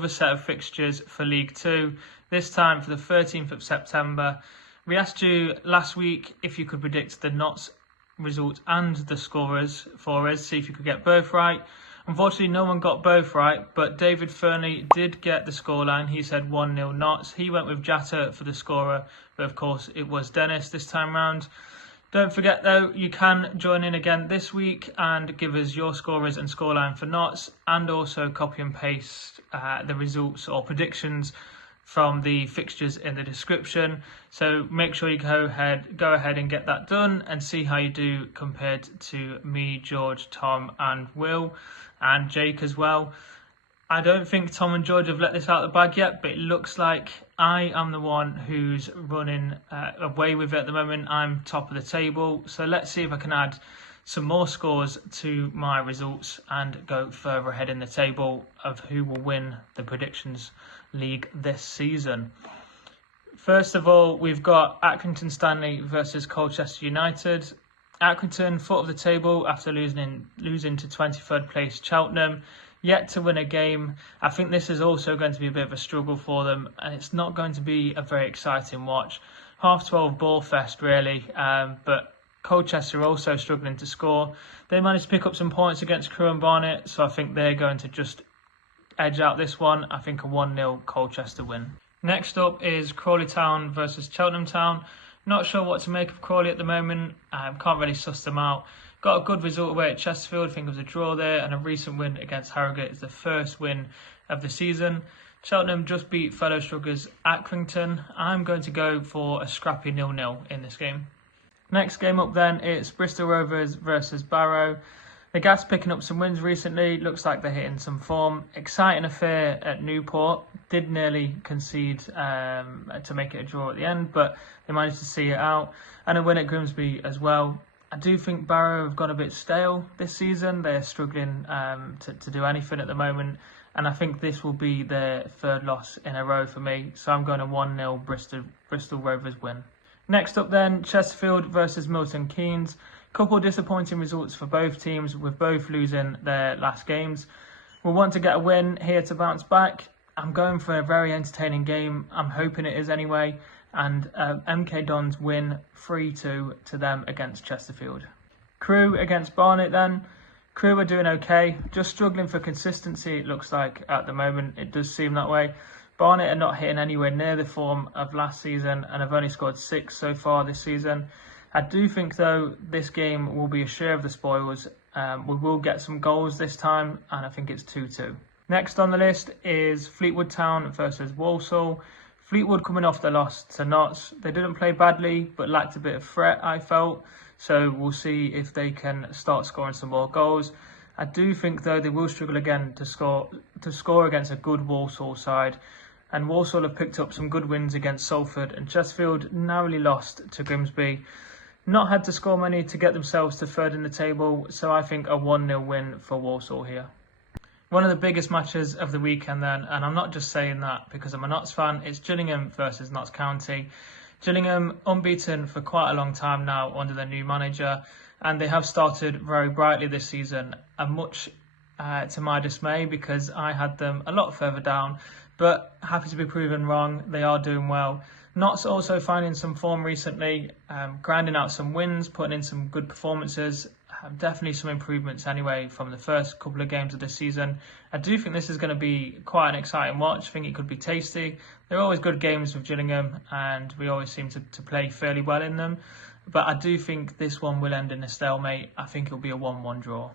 another set of fixtures for League 2, this time for the 13th of September. We asked you last week if you could predict the Notts result and the scorers for us, see if you could get both right. Unfortunately, no one got both right, but David Fernley did get the scoreline. He said 1-0 Notts. He went with Jatta for the scorer, but of course it was Dennis this time round. Don't forget though, you can join in again this week and give us your scorers and scoreline for Notts, and also copy and paste the results or predictions from the fixtures in the description. So make sure you go ahead and get that done and see how you do compared to me, George, Tom and Will and Jake as well. I don't think Tom and George have let this out of the bag yet, but it looks like I am the one who's running away with it at the moment. I'm top of the table, so let's see if I can add some more scores to my results and go further ahead in the table of who will win the Predictions League this season. First of all, we've got Accrington Stanley versus Colchester United. Accrington, foot of the table after losing to 23rd place Cheltenham. Yet to win a game. I think this is also going to be a bit of a struggle for them, and it's not going to be a very exciting watch. 12:30 ball fest really, but Colchester are also struggling to score. They managed to pick up some points against Crewe and Barnet, so I think they're going to just edge out this one. I think a 1-0 Colchester win. Next up is Crawley Town versus Cheltenham Town. Not sure what to make of Crawley at the moment. Can't really suss them out. Got a good result away at Chesterfield. I think it was a draw there, and a recent win against Harrogate is the first win of the season. Cheltenham just beat fellow struggles Accrington. I'm going to go for a scrappy 0-0 in this game. Next game up then, it's Bristol Rovers versus Barrow. The Gas picking up some wins recently. Looks like they're hitting some form. Exciting affair at Newport. Did nearly concede to make it a draw at the end, but they managed to see it out. And a win at Grimsby as well. I do think Barrow have gone a bit stale this season. They're struggling to do anything at the moment. And I think this will be their third loss in a row for me. So I'm going to 1-0 Bristol Rovers win. Next up then, Chesterfield versus Milton Keynes. Couple of disappointing results for both teams, with both losing their last games. We'll want to get a win here to bounce back. I'm going for a very entertaining game. I'm hoping it is anyway. And MK Dons win 3-2 to them against Chesterfield. Crewe against Barnet then. Crewe are doing okay, just struggling for consistency it looks like at the moment. It does seem that way. Barnet are not hitting anywhere near the form of last season and have only scored 6 so far this season. I do think though this game will be a share of the spoils. We will get some goals this time, and I think it's 2-2. Next on the list is Fleetwood Town versus Walsall. Fleetwood coming off the loss to Notts. They didn't play badly, but lacked a bit of threat, I felt. So we'll see if they can start scoring some more goals. I do think, though, they will struggle again to score against a good Walsall side. And Walsall have picked up some good wins against Salford, and Chesterfield narrowly lost to Grimsby. Not had to score many to get themselves to third in the table, so I think a 1-0 win for Walsall here. One of the biggest matches of the weekend then, and I'm not just saying that because I'm a Notts fan, it's Gillingham versus Notts County. Gillingham unbeaten for quite a long time now under their new manager, and they have started very brightly this season, and much to my dismay because I had them a lot further down, but happy to be proven wrong. They are doing well. Notts also finding some form recently, grinding out some wins, putting in some good performances. Definitely some improvements anyway from the first couple of games of this season. I do think this is going to be quite an exciting watch. I think it could be tasty. They're always good games with Gillingham, and we always seem to play fairly well in them. But I do think this one will end in a stalemate. I think it'll be a 1-1 draw.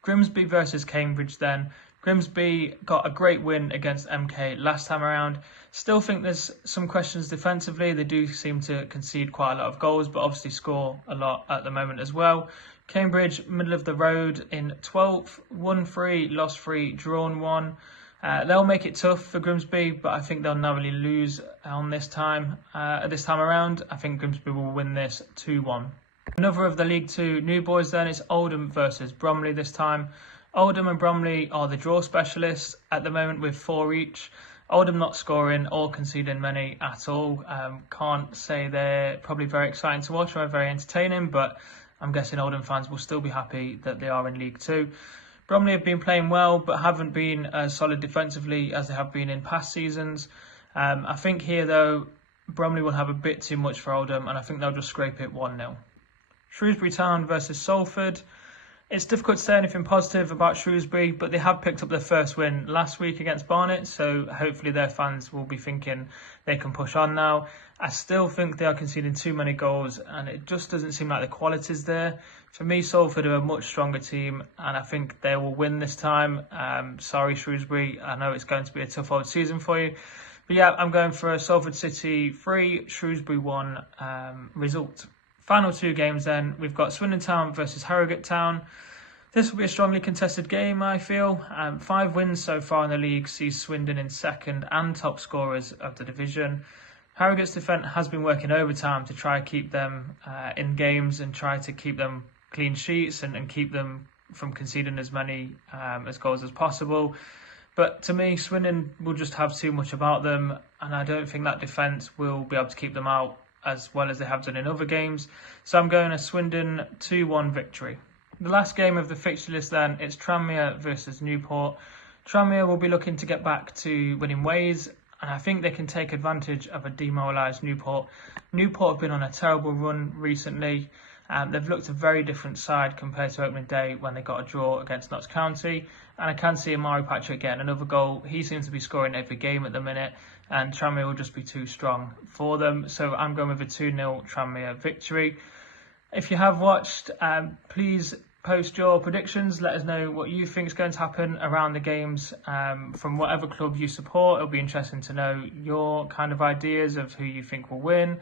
Grimsby versus Cambridge then. Grimsby got a great win against MK last time around. Still think there's some questions defensively. They do seem to concede quite a lot of goals, but obviously score a lot at the moment as well. Cambridge, middle of the road in 12th, won 3, lost 3, drawn 1. They'll make it tough for Grimsby, but I think they'll narrowly lose on this time around. I think Grimsby will win this 2-1. Another of the League 2 new boys then is Oldham versus Bromley this time. Oldham and Bromley are the draw specialists at the moment with 4 each. Oldham not scoring or conceding many at all. Can't say they're probably very exciting to watch or very entertaining, but I'm guessing Oldham fans will still be happy that they are in League 2. Bromley have been playing well, but haven't been as solid defensively as they have been in past seasons. I think here, though, Bromley will have a bit too much for Oldham, and I think they'll just scrape it 1-0. Shrewsbury Town versus Salford. It's difficult to say anything positive about Shrewsbury, but they have picked up their first win last week against Barnet, so hopefully their fans will be thinking they can push on now. I still think they are conceding too many goals, and it just doesn't seem like the quality's there. For me, Salford are a much stronger team, and I think they will win this time. Sorry, Shrewsbury, I know it's going to be a tough old season for you. But yeah, I'm going for a Salford City 3, Shrewsbury 1 result. Final two games then, we've got Swindon Town versus Harrogate Town. This will be a strongly contested game, I feel. 5 wins so far in the league sees Swindon in second and top scorers of the division. Harrogate's defence has been working overtime to try and keep them in games and try to keep them clean sheets and keep them from conceding as many as goals as possible. But to me, Swindon will just have too much about them, and I don't think that defence will be able to keep them out as well as they have done in other games. So I'm going a Swindon 2-1 victory. The last game of the fixture list then, it's Tranmere versus Newport. Tranmere will be looking to get back to winning ways, and I think they can take advantage of a demoralised Newport. Newport have been on a terrible run recently. They've looked a very different side compared to opening day when they got a draw against Notts County. And I can see Amari Patrick getting another goal. He seems to be scoring every game at the minute, and Tranmere will just be too strong for them. So I'm going with a 2-0 Tranmere victory. If you have watched, please post your predictions. Let us know what you think is going to happen around the games from whatever club you support. It'll be interesting to know your kind of ideas of who you think will win,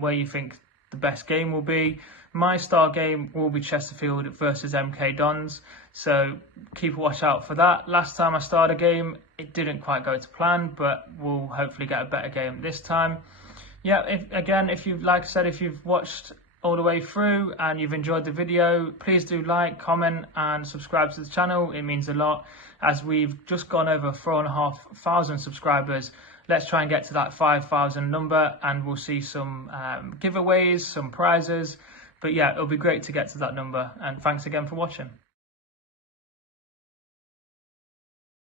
where you think the best game will be. My star game will be Chesterfield versus MK Dons, so keep a watch out for that. Last time I started a game, it didn't quite go to plan, but we'll hopefully get a better game this time. Yeah, if you've, like I said, if you've watched all the way through and you've enjoyed the video, please do like, comment and subscribe to the channel. It means a lot, as we've just gone over 4,500 subscribers. Let's try and get to that 5,000 number, and we'll see some giveaways, some prizes. But yeah, it'll be great to get to that number, and thanks again for watching.